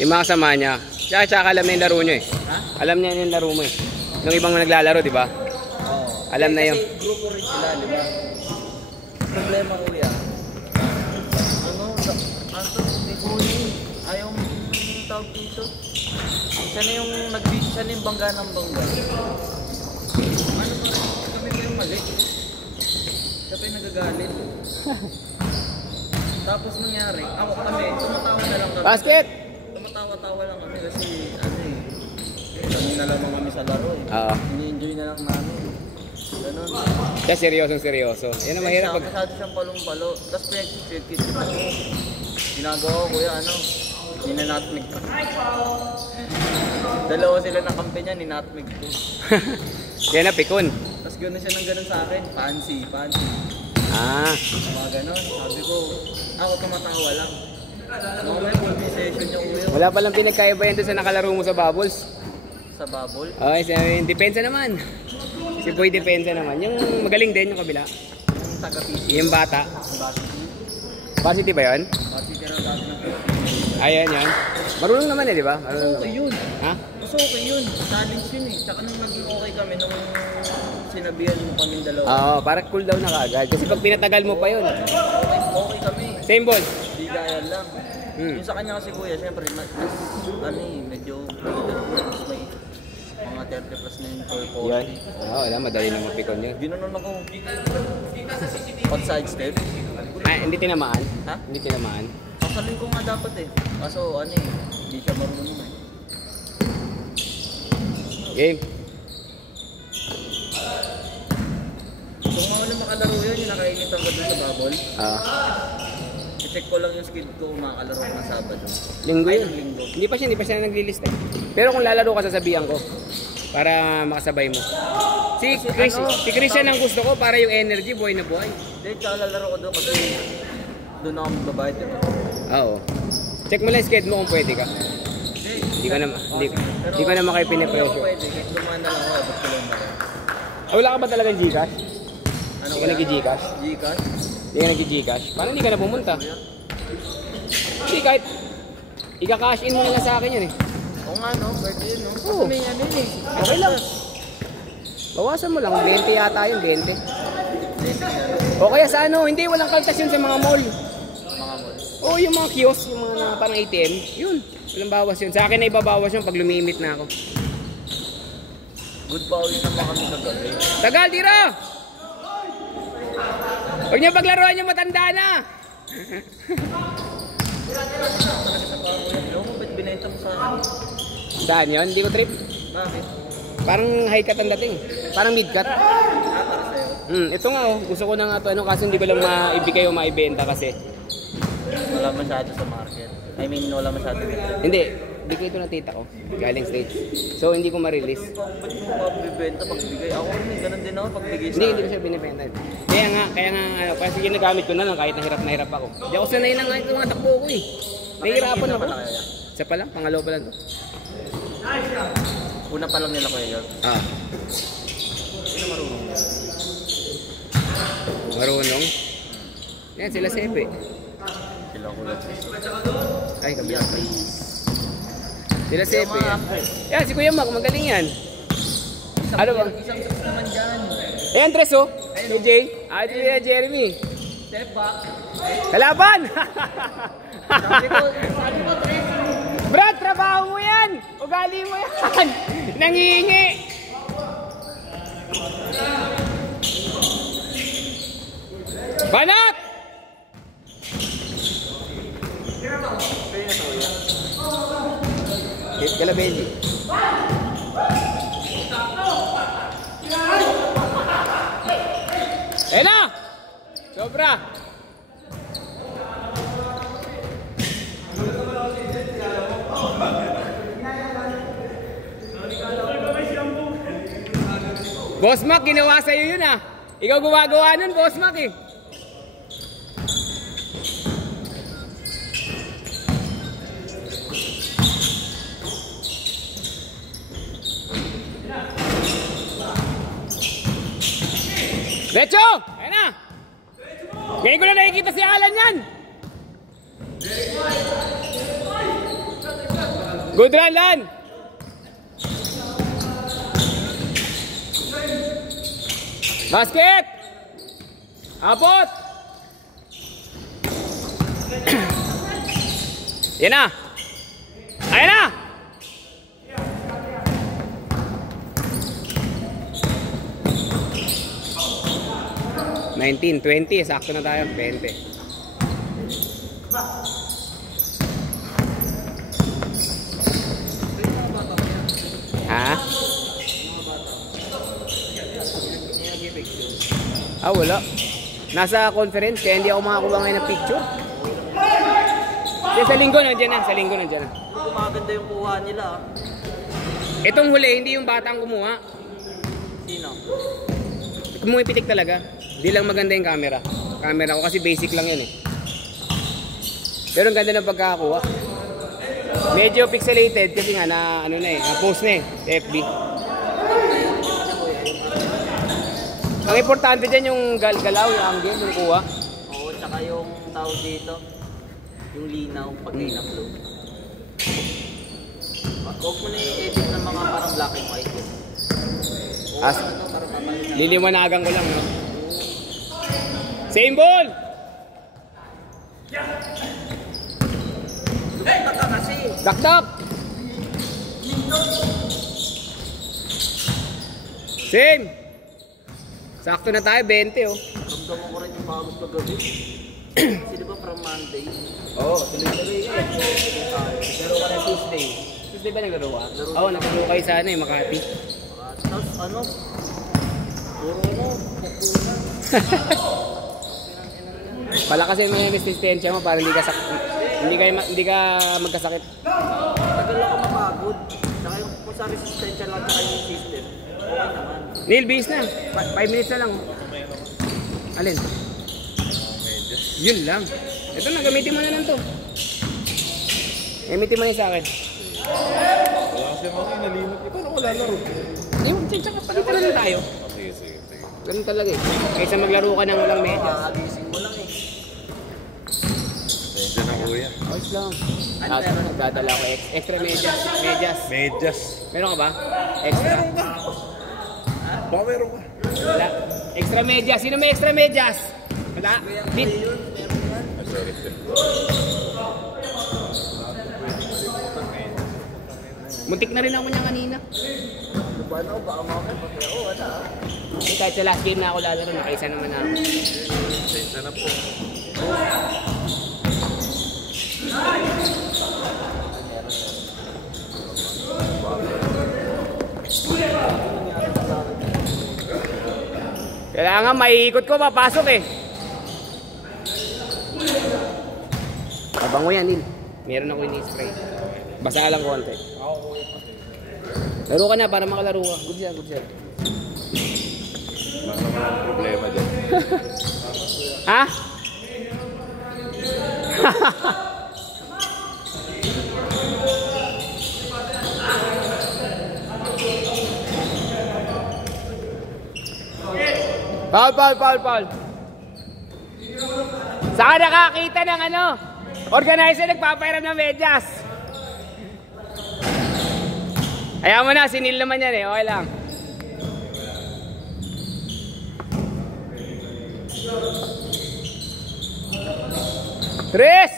Yung mga kasama niya. Tsaka alam na yung laro nyo eh. Ha? Alam niya yung laro mo eh. Nung ibang naglalaro, di ba? Oo. Alam na yun. Kasi grupo rin sila, di ba? Problema kuya. Hindi ko ayaw tawag dito. Siya na yung siya na yung bangga ng bangga. Ano ba? Kami ba yung mali? Siya pa yung nagagalit. Tapos nangyari, kami, tumatawa na lang kami. Basket! Tumatawa-tawa lang kami kasi kami na lang kami sa laro eh. Oo. Ini-enjoy na lang namin. Ganun. Kaya seryoso. Yan ang mahirap pag... Masyado siyang palong-palo. Tapos pinag-check-it ko. Ginagawa ko kuya, ninanatmig ko. Dalawa sila na kampi niya, ninatmig ko. Yan na, pikon. Tapos gano'n siya ng gano'n sa akin, fancy. Ah. Mga gano'n, sabi ko, ako tumatawa lang. Mamaya full session niya kuya. Wala palang pinagkaiba yan doon sa nakalaro mo sa Bubbles. Sa bubble? Okay, yung depensa naman. Si Boy depensa naman. Yung magaling din, yung kabila. Yung taga-PC. Yung bata. Varsity. Varsity ba yun? Varsity na dati ng Ayan yan. Marunong naman eh, di ba? Marunong okay naman. yun. Ha? Mas okay yun. Challenge yun eh. Tsaka nung naging okay kami, nung sinabihan mo kami dalawa. Oo, parang cool down na kaagad. Kasi pag pinatagal mo pa yun. Okay kami. Same ball. Di gaya lang. Yung sa kanya kasi kuya, syempre, medyo may mga 30 plus na yun for 40. Yan. Oo, wala. Madali na mapikon yun. Ginanon ako. Pag side step. Ah, hindi tinamaan? Ha? Hindi tinamaan? Sasalin ko nga dapat eh. Kaso hindi siya marunong eh. Game. Kung mga makalaro yun, yung nakikita ko doon sa bubble. I-check ko lang yung skill ko, makakalaro ko ng Sabado. Linggo Ay, yun. linggo. Hindi pa siya nag-list eh. Pero kung lalaro ka, sasabihan ko. Para makasabay mo. Si Christian ang gusto ko para yung energy, buhay na buhay. Hindi, tsaka lalaro ko doon kasi doon ako magbabayad diba? Oo. Check mo lang yung schedule mo kung pwede ka. Hindi ko naman kayo pinipressure. Hindi ako pwede, kahit dumaan na lang ako, abot ko lang na lang. Wala ka ba talagang Gcash? Ano Hindi ka nag-Gcash? Gcash? Hindi ka nag-Gcash? Paano hindi ka na pumunta? Hindi, kahit ika-cash in mo nila sa akin yun eh. Oo nga no, pwede yun no. Oo. Kasi may ano yun eh. Okay lang. Bawasan mo lang, 20 yata yun, 20. O kaya sa ano, hindi, walang kaltas yun sa mga mall. Mga mall. Oo, yung mga kiosk, yung mga parang ATM, yun. Walang bawas yun. Sa akin na ibabawas yun pag lumimit na ako. Good foul naman kami kagabi. Tagal, tira! Huwag niyo paglaruan yung matanda na! Talaga sa pangkuya. Alam mo, ba't binenta mo sa akin? Saan yun? Hindi ko trip. Bakit? Parang high cut ang dating. Parang mid cut. Para sa'yo. Ito nga oh. Gusto ko na nga ito. Kaso hindi ko lang maibigay o maibenta kasi. Wala masyado sa market. I mean, wala masyado dito. Hindi. Hindi ko ito na tita ko. Galing States. So hindi ko ma-release. Ba't mo mabibenta pagbigay? Ako rin, ganun din ako pagbigay sa Hindi ko siya binibenta. Kaya nga, ano, kasi ginagamit ko na lang kahit na hirap ako. Hindi ako sanay na nga ito mga takbo ko eh. Nahihirapan ako. Isa pa lang, pangalawa pa lang to. Una pa lang nila kuya yun. Sino marunong? Marunong? Yan, sila Sepe. Sila kuya. Ay, kabila. Sila Sepe yan. Yan, si Kuya Mac, magaling yan. Ano ba? Isang sus naman dyan. Ayan, Tres oh. Si Jay. Ito si Jeremy. Step back. Kalaban! Sabi ko, Tres. Brad, trabaho mo yan! Ugali mo yan! Nangihingi! Banat! Galabelli. Ayan na! Sobra! Boss Mac, ginawa sa'yo yun ah. Ikaw gumagawa nun, Boss Mac eh. Lecho! Ayan na! Ngayon ko na nakikita si Alan yan! Good run, Lan! Basket! Abot! Yan na! Ayan na! $19, $20, sakto na tayo, $20. Ha? Ah, wala. Nasa conference, kaya hindi ako makakuha ngayon ng picture. Sa linggo nandiyan na, sa linggo nandiyan na. Maganda yung kuha nila. Itong huli, hindi yung batang kumuha. Sino? Kumuhipitik talaga. Hindi lang maganda yung camera. Camera ko kasi basic lang yun eh. Pero ang ganda ng pagkakakuha. Medyo pixelated kasi nga na ano na eh, na-post na eh, sa FB. Ang importante dyan yung galaw, yung angle, yung kuha. Oo, tsaka yung tawag dito. Yung linaw pag in-upload. Huwag mo na i-edit ng mga parang black and white. As, liliwanagan ko lang, no? Same ball! Taka kasi! Dakdak! Same! Sakto na tayo, 20 oh. Ramdaman ko rin yung pagod kagabi. Kasi diba from Monday? Oo, tuloy-tuloy ka. Naglaro ka ng Tuesday. Tuesday ba naglaro ka? Oo, naglaro kayo sa ano eh, Makati. Tapos ano? Puro mo, pupuna. Pala kasi may resistensya mo para hindi ka hindi ka magkasakit. Tagal ako mapagod. Saka yung kung sa resistensya lang saka yung system. Okay naman. Neil, bis na. 5 minutes na lang. Alin? Yun lang. Ito na, gamitin mo na lang to. Gamitin mo na yung sa akin. Wala kasi ako nalimot. Paano ko lalaro? Yung tsaka palitan na lang tayo. Sige, sige, sige. Ganun talaga eh. Kaysa maglaro ka ng walang medyas. Agising mo lang eh. Tensya na kuya. Ayos lang. Tapos nagdadala ko extra medyas. Medyas. Medyas. Meron ka ba? Extra? Meron ka. Baka meron ka. Wala. Extra medyas. Sino may extra medyas? Wala. Din. Ah, sorry. Muntik na rin ako niya kanina. Paano ko baka makakit pati ako? Wala. Kahit sa last game na ako lalaro, nakaisa naman ako. Tensya na po. Kailangan maiikot ko, papasok eh. Mabango yan, Neil. Meron ako ini-spray. Basa lang konti. Laro ka na para makalaro ka. Good job, good job. Wala naman ang problema dyan. Ha? Paul. Saan nakakita ng ano? Organizer nagpapairam ng medyas. Ayaw mo na, sinil naman yan eh. Okay lang. Tres!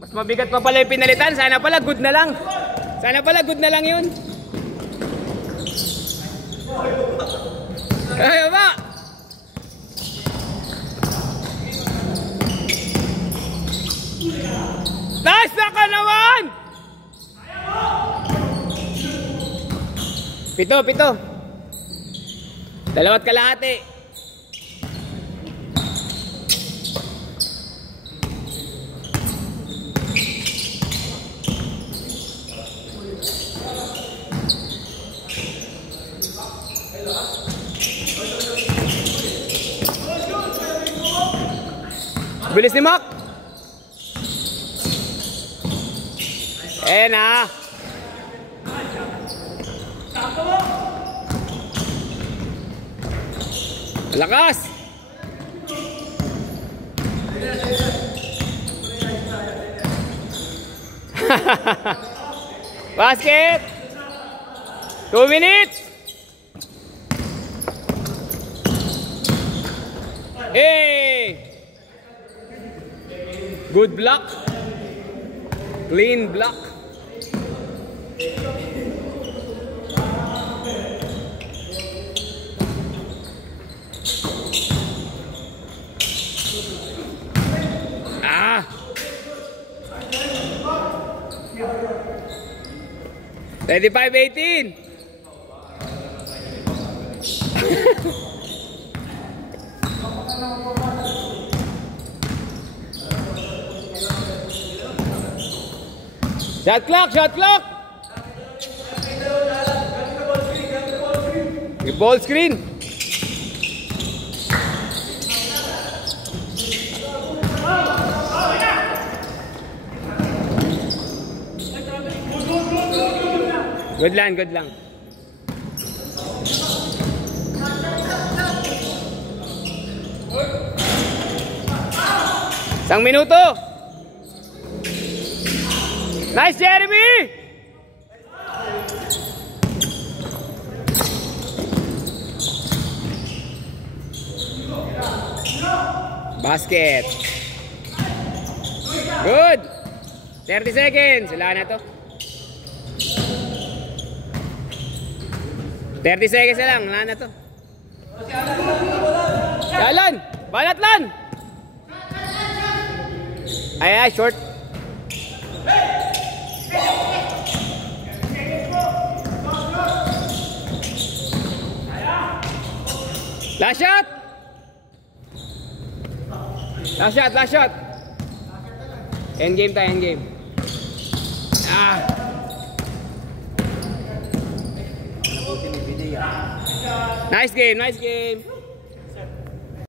Mas mabigat pa pala yung pinalitan. Sana pala good na lang. Yun. Ayaw ba? Nice na ka naman! Pito. 2 kalahati. Bilis ni Mac. Na. Lakas. Basket! 2 minutes! Hey! Good block. Clean block. Ah! 35-18. Shot clock, shot clock. Yung ball screen. Good lang, good lang. Isang minuto. Nice, Jeremy! Basket. Good. 30 seconds. Wala na to. 30 seconds na lang. Wala na to. Yalan! Balat lan! Ay, short. Last shot! Last shot, last shot! End game tayo, end game. Ah! Nice game, nice game!